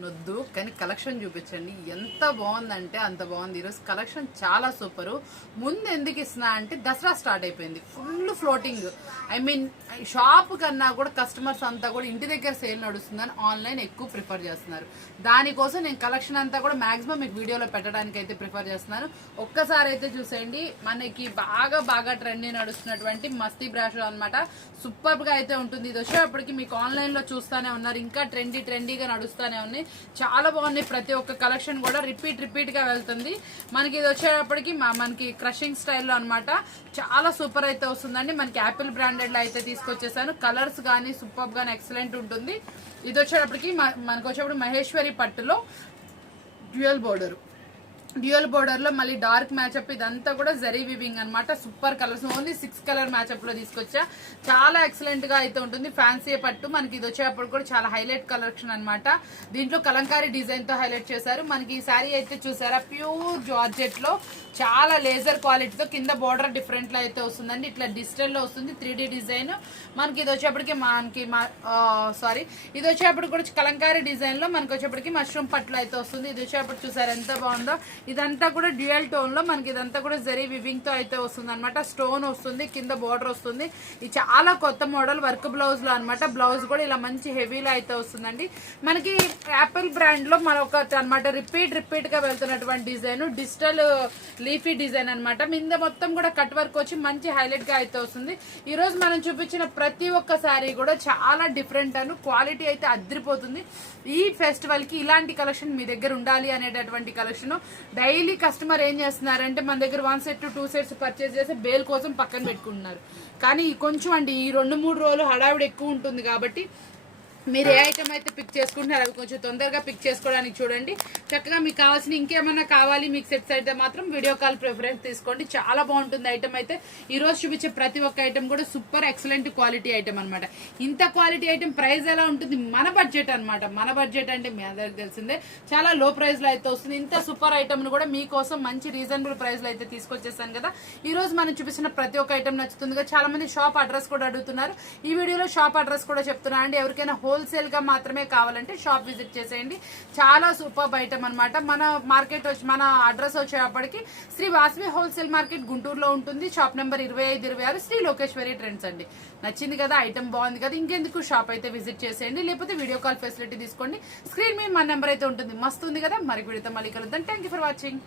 నొద్దు కానీ కలెక్షన్ చూపించండి. ఎంత బాగుందంటే అంత బాగుంది. ఈరోజు కలెక్షన్ చాలా సూపరు. ముందు ఎందుకు ఇస్తున్నా అంటే దసరా స్టార్ట్ అయిపోయింది, full floating. I mean shop కన్నా కూడా కస్టమర్స్ అంతా కూడా ఇంటి దగ్గర సేల్ నడుస్తుందని ఆన్లైన్ ఎక్కువ ప్రిఫర్ చేస్తున్నారు. దానికోసం నేను కలెక్షన్ అంతా కూడా మాక్సిమం మీకు వీడియోలో పెట్టడానికి అయితే ప్రిఫర్ చేస్తున్నాను. ఒక్కసారి అయితే చూసేయండి. మనకి బాగా ట్రెండ్ నడుస్తున్నటువంటి మస్తీ బ్రాషో అనమాట. సూపర్ గా అయితే ఉంటుంది. ఇది వచ్చేటప్పటికి మీకు ఆన్లైన్ లో చూస్తానే ఉన్నారు, ఇంకా ట్రెండీగా నడుస్తానే ఉన్నాయి. చాలా బాగున్నాయి. ప్రతి ఒక్క కలెక్షన్ కూడా రిపీట్ గా వెళ్తుంది. మనకి ఇది వచ్చేటప్పటికి మనకి క్రషింగ్ స్టైల్లో అనమాట. చాలా సూపర్ అయితే వస్తుందండి. మనకి యాపిల్ బ్రాండెడ్ లో అయితే తీసుకొచ్చేసాను. కలర్స్ గానీ సూపర్ గానీ ఎక్సలెంట్ ఉంటుంది. ఇది వచ్చేటప్పటికి మనకు వచ్చేప్పుడు మహేశ్వరి పట్టులో డ్యూయల్ బోర్డర్ లో మళ్ళీ డార్క్ మ్యాచ్అప్. ఇదంతా కూడా జరీ వివింగ్ అనమాట. సూపర్ కలర్స్, ఓన్లీ 6 కలర్ మ్యాచ్అప్ లో తీసుకొచ్చా. చాలా ఎక్సలెంట్ గా అయితే ఉంటుంది. ఫ్యాన్సీ పట్టు మనకి ఇది వచ్చేటప్పుడు కూడా చాలా హైలైట్ కలెక్షన్ అనమాట. దీంట్లో కలంకారీ డిజైన్ తో హైలైట్ చేశారు. మనకి ఈ శారీ అయితే చూసారా, ప్యూర్ జార్జెట్ లో చాలా లేజర్ క్వాలిటీతో కింద బోర్డర్ డిఫరెంట్ లో అయితే వస్తుందండి. ఇట్లా డిజిటల్ లో వస్తుంది 3D డిజైన్. మనకి ఇది వచ్చేప్పటికి ఇది వచ్చేటప్పుడు కూడా కలంకారీ డిజైన్ లో మనకి వచ్చేప్పటికి మష్రూమ్ పట్లు అయితే వస్తుంది. ఇది వచ్చేటప్పుడు చూసారు ఎంత బాగుందో. ఇదంతా కూడా డ్యూయల్ టోన్ లో మనకి ఇదంతా కూడా జరీ వివింగ్ తో అయితే వస్తుంది అనమాట. స్టోన్ వస్తుంది, కింద బోర్డర్ వస్తుంది. ఇది చాలా కొత్త మోడల్ వర్క్ బ్లౌజ్ లో అనమాట. బ్లౌజ్ కూడా ఇలా మంచి హెవీలో అయితే వస్తుందండి. మనకి యాపిల్ బ్రాండ్ లో మరొకటి అనమాట. రిపీట్ గా వెళ్తున్నటువంటి డిజైన్, డిజిటల్ లీఫీ డిజైన్ అనమాట. మీద మొత్తం కూడా కట్ వర్క్ వచ్చి మంచి హైలైట్ గా అయితే వస్తుంది. ఈ రోజు మనం చూపించిన ప్రతి ఒక్క శారీ కూడా చాలా డిఫరెంట్ అను క్వాలిటీ అయితే అదిరిపోతుంది. ఈ ఫెస్టివల్ కి ఇలాంటి కలెక్షన్ మీ దగ్గర ఉండాలి అనేటటువంటి కలెక్షన్. డైలీ కస్టమర్ ఏం చేస్తున్నారంటే మన దగ్గర 1 సెట్ 2 సెట్స్ పర్చేస్ చేసి బేల్ కోసం పక్కన పెట్టుకుంటున్నారు. కానీ కొంచెం అండి ఈ 2-3 రోజులు హడావిడి ఎక్కువ ఉంటుంది కాబట్టి మీరు ఏ ఐటమ్ అయితే పిక్ చేసుకుంటున్నారు అవి కొంచెం తొందరగా పిక్ చేసుకోవడానికి చూడండి. చక్కగా మీకు కావాల్సిన ఇంకేమన్నా కావాలి మీకు సెట్స్ అయితే మాత్రం వీడియో కాల్ ప్రిఫరెన్స్ తీసుకోండి. చాలా బాగుంటుంది ఐటమ్ అయితే. ఈ రోజు చూపించే ప్రతి ఒక్క ఐటమ్ కూడా సూపర్ ఎక్సలెంట్ క్వాలిటీ ఐటమ్ అనమాట. ఇంత క్వాలిటీ ఐటమ్ ప్రైస్ ఎలా ఉంటుంది, మన బడ్జెట్ అనమాట. మన బడ్జెట్ అంటే మీ అందరికి తెలిసిందే, చాలా లో ప్రైస్ లో అయితే వస్తుంది. ఇంత సూపర్ ఐటమ్ ను కూడా మీకోసం మంచి రీజనబుల్ ప్రైస్ లో అయితే తీసుకొచ్చేసాను కదా. ఈ రోజు మనం చూపించిన ప్రతి ఒక్క ఐటమ్ నచ్చుతుంది. చాలా మంది షాప్ అడ్రస్ కూడా అడుగుతున్నారు. ఈ వీడియోలో షాప్ అడ్రస్ కూడా చెప్తున్నా అండి. ఎవరికైనా హోల్సేల్ గా మాత్రమే కావాలంటే షాప్ విజిట్ చేసేయండి. చాలా సూపర్ ఐటమ్ అనమాట. మన మార్కెట్ మన అడ్రస్ వచ్చేటప్పటికి శ్రీ వాసవి హోల్సేల్ మార్కెట్ గుంటూరులో ఉంటుంది. Shop number 25-26 Shri Lokeshwari trends అండి. నచ్చింది కదా, ఐటమ్ బాగుంది కదా, ఇంకెందుకు షాప్ అయితే విజిట్ చేసేయండి. లేకపోతే వీడియో కాల్ ఫెసిలిటీ తీసుకోండి. స్క్రీన్ మీద మన నెంబర్ అయితే ఉంటుంది. మస్తు ఉంది కదా. మరి వీడియోతో మళ్ళీ కలుద్దాం. Thank you for watching.